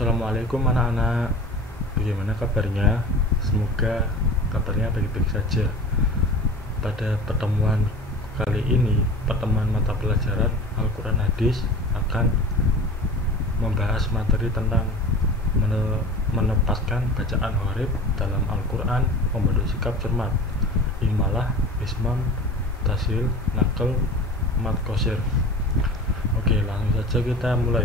Assalamualaikum anak-anak. Bagaimana kabarnya? Semoga kabarnya baik-baik saja. Pada pertemuan kali ini, pertemuan mata pelajaran Al-Quran Hadis akan membahas materi tentang menempatkan bacaan gharib dalam Al-Quran, membentuk sikap cermat, imalah, ismam, tashil, nakal, mat qasir. Oke, langsung saja kita mulai.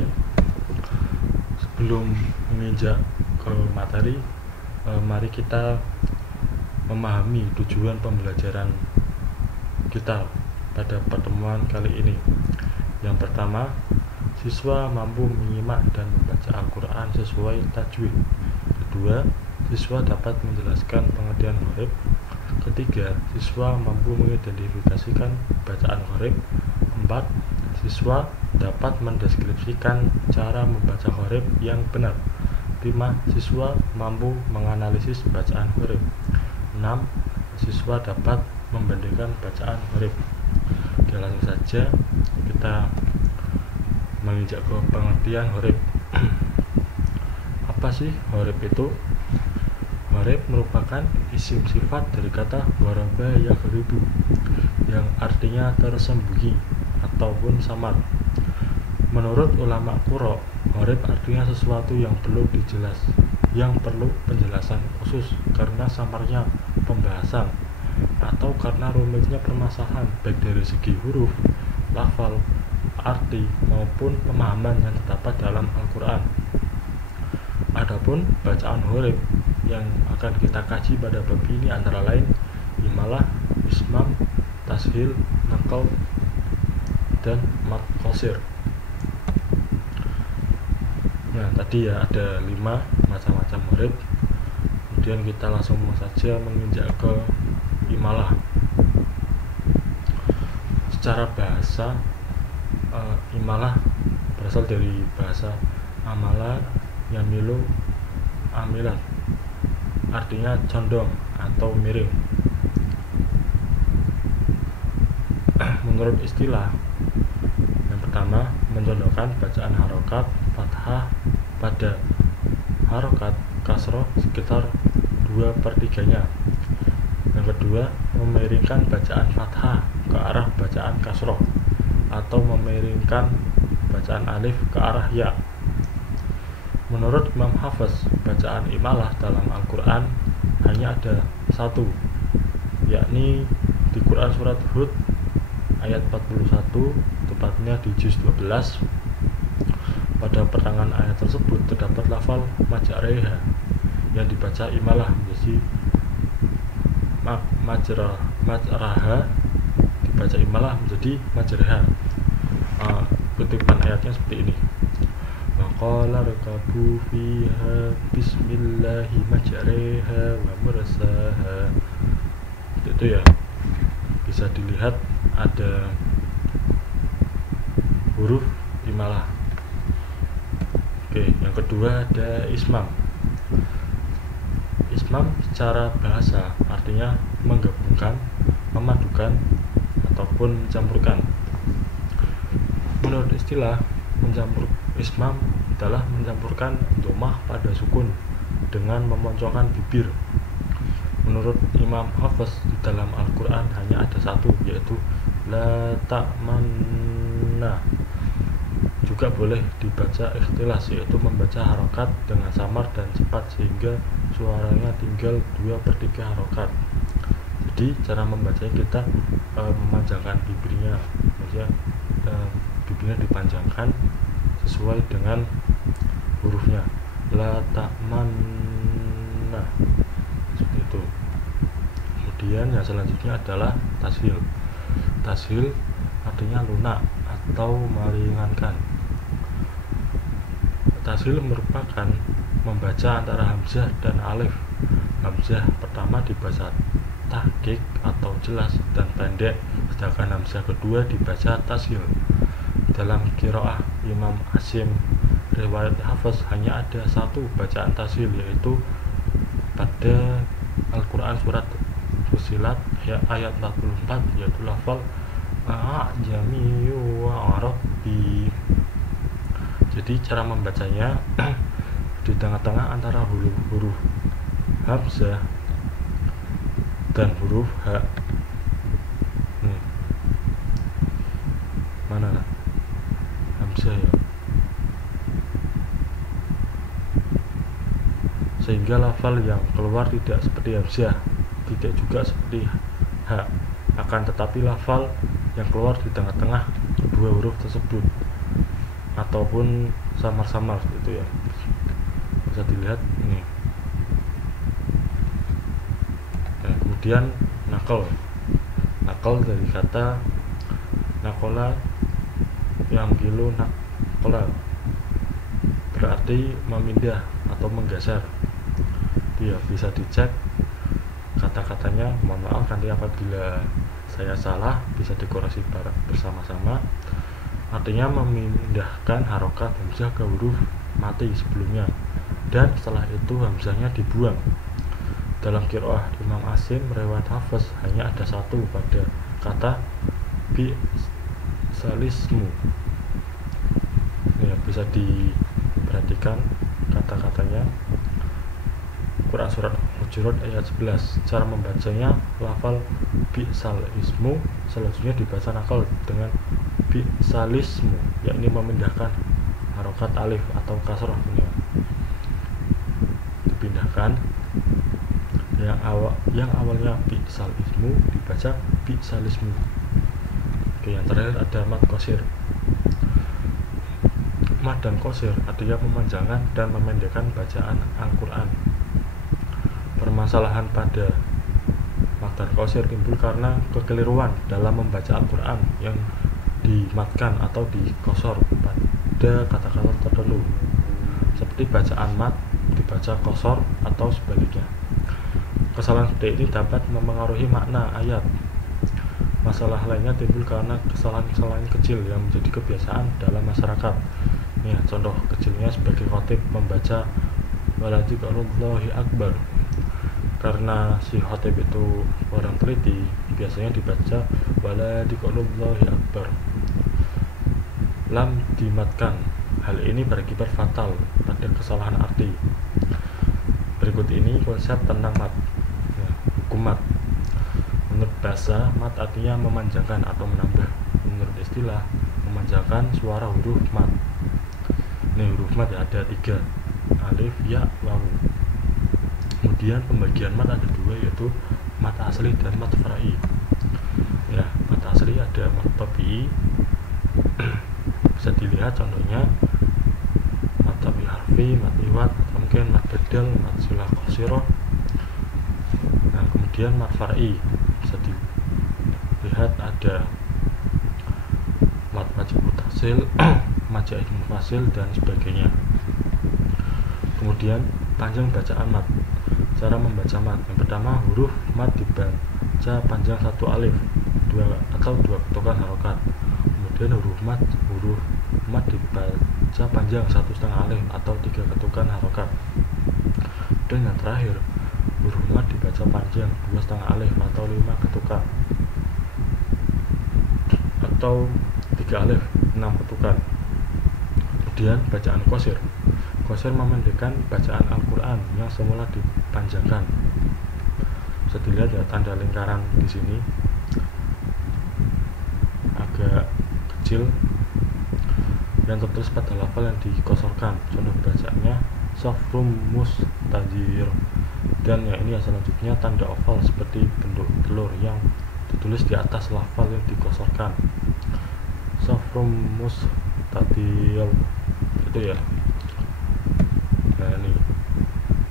Sebelum menginjak ke materi, mari kita memahami tujuan pembelajaran kita pada pertemuan kali ini. Yang pertama, siswa mampu menyimak dan membaca Al-Quran sesuai tajwid. Kedua, siswa dapat menjelaskan pengertian gharib. Ketiga, siswa mampu mengidentifikasikan bacaan gharib. 4. Siswa dapat mendeskripsikan cara membaca gharib yang benar. 5. Siswa mampu menganalisis bacaan gharib. 6. Siswa dapat membandingkan bacaan gharib. Oke, langsung saja kita menginjak ke pengertian gharib. Apa sih gharib itu? Gharib merupakan isim sifat dari kata gharaba yaghribu yang artinya tersembunyi ataupun samar. Menurut ulama qurra, gharib artinya sesuatu yang perlu penjelasan khusus karena samarnya pembahasan atau karena rumitnya permasalahan baik dari segi huruf, lafal, arti maupun pemahaman yang terdapat dalam Al-Quran. Adapun bacaan gharib yang akan kita kaji pada bab ini antara lain imalah, ismam, tashil, nakal, dan mat qasir. Nah, tadi ya ada 5 macam-macam gharib. Kemudian kita langsung saja menginjak ke imalah. Secara bahasa, imalah berasal dari bahasa amala yamilu amilan, artinya condong atau miring. Menurut istilah, yang pertama, mencondongkan bacaan harokat fathah pada harokat kasroh sekitar 2/3-nya. Yang kedua, memiringkan bacaan fathah ke arah bacaan kasroh atau memiringkan bacaan alif ke arah ya. Menurut Imam Hafiz, bacaan imalah dalam Al-Quran hanya ada satu, yakni di Quran surat Hud ayat 41, tepatnya di juz 12. Pada pertengahan ayat tersebut terdapat lafal maj'reha yang dibaca imalah menjadi maj'raha dibaca imalah menjadi maj'reha. Kutipan ayatnya seperti ini. Waqala rakabu fiha bismillahi maj'reha wa mursaha. Itu ya, bisa dilihat ada huruf imalah. Oke, yang kedua ada ismam. Ismam secara bahasa artinya menggabungkan, memadukan, ataupun mencampurkan. Menurut istilah, ismam adalah mencampurkan dhammah pada sukun dengan memoncongkan bibir. Menurut Imam Hafiz, di dalam Al-Quran hanya ada satu, yaitu la ta'manna. Juga boleh dibaca ikhtilas, yaitu membaca harokat dengan samar dan cepat sehingga suaranya tinggal 2/3 harokat. Jadi cara membacanya kita memanjangkan bibirnya, maksudnya bibirnya dipanjangkan sesuai dengan hurufnya. La ta'manna, seperti itu. Kemudian yang selanjutnya adalah tashil. Tashil artinya lunak atau meringankan. Tashil merupakan membaca antara hamzah dan alif. Hamzah pertama dibaca tahqiq atau jelas dan pendek, sedangkan hamzah kedua dibaca tashil. Dalam qiraah Imam Asim riwayat Hafiz hanya ada satu bacaan tashil, yaitu pada Al-Quran surat Fussilat ayat 44, yaitu lafal a'jami wa arabi. Jadi cara membacanya di tengah-tengah antara huruf hamzah dan huruf H. Nih, mana lah hamzah ya, sehingga lafal yang keluar tidak seperti hamzah, tidak juga seperti H, akan tetapi lafal yang keluar di tengah-tengah kedua huruf tersebut ataupun samar-samar gitu ya. Bisa dilihat ini. Nah, kemudian nakal dari kata nakola yang gilu nakola berarti memindah atau menggeser. Ya, bisa dicek kata-katanya. Mohon maaf nanti apabila saya salah, bisa dikoreksi bersama-sama. Artinya memindahkan harokat hamzah ke huruf mati sebelumnya, dan setelah itu hamzahnya dibuang. Dalam qiraah Imam Asim riwayat Hafiz hanya ada satu pada kata bi salismu. Ya, bisa diperhatikan kata-katanya. Quran surat Hujurat ayat 11. Cara membacanya lafal bi'sal ismu selanjutnya dibaca nakal dengan bi'salismu, yakni memindahkan harokat alif atau kasroh ini. Dipindahkan yang awalnya bi'sal ismu dibaca bi'salismu. Oke, yang terakhir ada mad qasir. Mad dan qasir artinya memanjangkan dan memendekkan bacaan Al-Quran. Permasalahan pada mad dan qasir timbul karena kekeliruan dalam membaca Al-Quran yang dimatkan atau dikosor pada kata-kata tertentu, seperti bacaan mad dibaca kosor atau sebaliknya. Kesalahan seperti ini dapat memengaruhi makna ayat. Masalah lainnya timbul karena kesalahan-kesalahan kecil yang menjadi kebiasaan dalam masyarakat. Ya, contoh kecilnya sebagai khotib membaca waladzikrullahi akbar. Karena si khotib itu orang teliti, biasanya dibaca waladzikrullahi akbar. Lam dimatkan. Hal ini berakibat fatal pada kesalahan arti. Berikut ini konsep tentang mad. Ya, hukum mad. Menurut bahasa, mad artinya memanjangkan atau menambah. Menurut istilah, memanjangkan suara huruf mad. Nih, huruf mad ada 3, alif, ya, wawu. Kemudian pembagian mad ada 2, yaitu mad asli dan mad farai. Ya, mad asli ada mad tabi'i. Bisa dilihat contohnya mad tabi'i harfi, mad iwad, mungkin mad bedal, mad silah qasirah. Nah, kemudian mad farai bisa dilihat ada mad wajib mutasil, mad jaiz munfasil dan sebagainya. Kemudian panjang bacaan mad. Cara membaca mad, yang pertama huruf mad dibaca panjang 1 alif, 2 ketukan harokat. Kemudian huruf mad dibaca panjang 1,5 alif atau 3 ketukan harokat. Dan yang terakhir huruf mad dibaca panjang 2,5 alif atau 5 ketukan, atau 3 alif 6 ketukan. Kemudian bacaan qasir. Qasir memendekkan bacaan Al-Quran yang semula dipanjangkan. Bisa dilihat ya tanda lingkaran di sini agak kecil yang tertulis pada lafal yang dikosorkan. Contoh bacanya safrum mustajir. Dan yang ini selanjutnya tanda oval seperti bentuk telur yang ditulis di atas lafal yang dikosorkan. Safrum mustajir itu ya. Nah, ini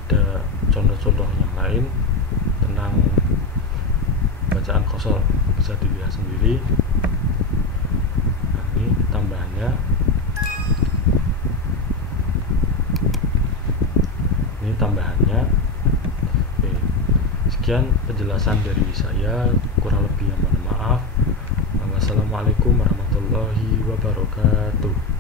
ada contoh-contoh yang lain tentang bacaan qasar, bisa dilihat sendiri. Nah, ini tambahannya. Oke, sekian penjelasan dari saya, kurang lebih yang mohon maaf. Wassalamualaikum warahmatullahi wabarakatuh.